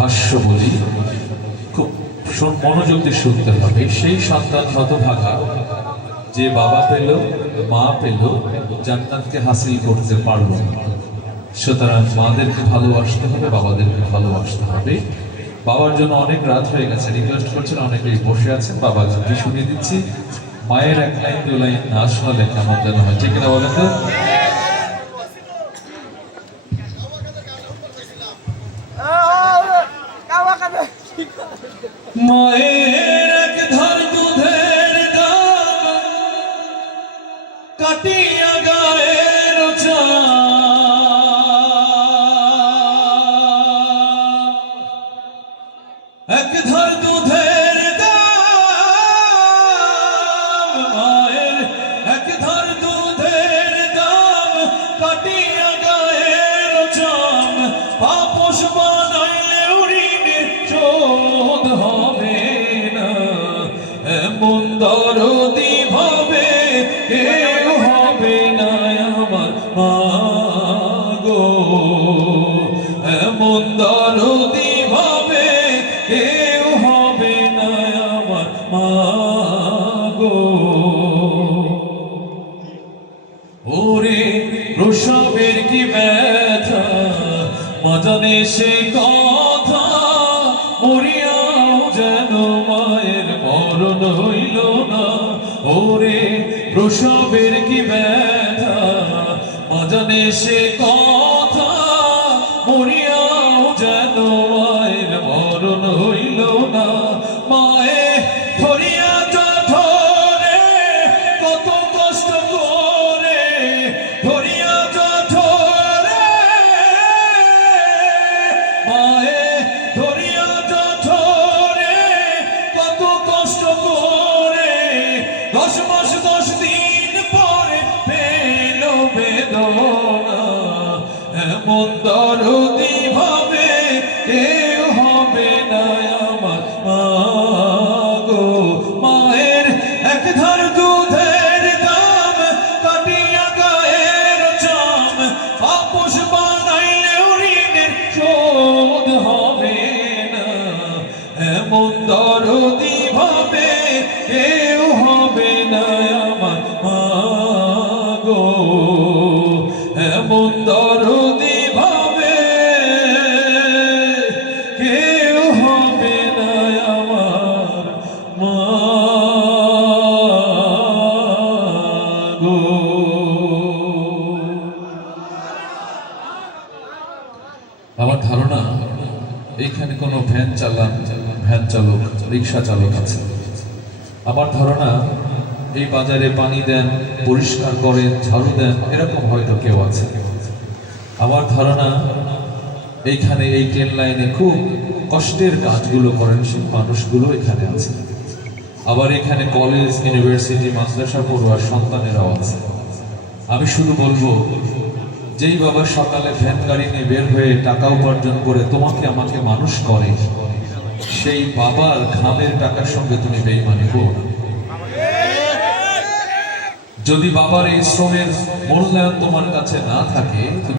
ভাষ্য বলি, খুব মনোযোগ দিয়ে শুনতে হবে। সেই সন্তান হতভাগা যে বাবা পেল, মা পেল, জান্নাতকে হাসিল করতে পারলো না। সুতরাং মাদেরকে ভালোবাসতে হবে, বাবাদেরকে ভালোবাসতে হবে। বাবার জন্য অনেক রাত হয়ে গেছে, রিকোয়েস্ট করছেন, অনেকেই বসে আছেন। বাবা গানটি শুনিয়ে দিচ্ছি। মায়ের এক লাইন দু লাইন না শোনালে কেমন যেন হয়, ঠিক কিনা বলেন তো? মায়ের এক ধার দুধের দাম কাটিয়া গায়ের এক ধার দুধের দাম, মায়ের এক ধার দুধের দাম কাটিয়া গায়ের চাম, আপোষ বানাইলে ঋণের শোধ হবে না। এমন দরদি ভাবে কেউ হবে না আমার মা গো, এমন দরদি ভাবে কেউ হবে না আমার মা গো। ওরে প্রসবের কি ব্যথা, মা জানে সে কথা, মরিয়াও যেন মায়ের মরণ হইল না। ওরে প্রসবের কি ব্যথা, মা জানে সে কথা, মরিয়াও যেন মায়ের মরণ হইল না। মায়ে ধরিয়া ধরে কত কষ্ট করে, ধরিয়া ধরে মায়ে ধরিয়া ধরে কত কষ্ট করে, 10 মাস 10 দিন পরে পেল বেদনা। এমন দরদি ভাবে কেউ হবে না আমার মা গো। মায়ের এক ধার দুধের দাম কাটিয়া গায়ের চাম, আপোষ বানাইলেও ঋণের শোধ হবে না। এমন দরদি ভাবে কেউ হবে না আমার মা গো, এমন দরদি ভাবে কেউ হবে না আমার মা গো। আমার ধারণা এইখানে কোনো ভ্যান চালক, রিক্সা চালক আছে। আমার ধারণা এই বাজারে পানি দেন, পরিষ্কার করেন, ঝাড়ু দেন, এরকম হয়তো কেউ আছে। আমার ধারণা এইখানে এই ট্রেন লাইনে খুব কষ্টের কাজগুলো করেন সেই মানুষগুলো এখানে আছে। আবার এখানে কলেজ, ইউনিভার্সিটি, মাদ্রাসা পড়ুয়ার সন্তানেরাও আছে। আমি শুধু বলবো, যেই বাবা সকালে ভ্যান গাড়ি নিয়ে বের হয়ে টাকা উপার্জন করে তোমাকে আমাকে মানুষ করে, সেই বাবার ঘামের টাকার সঙ্গে তুমি বেইমানি করো না। যদি বাবার এই শ্রমের মূল্যায়ন তোমার কাছে না থাকে,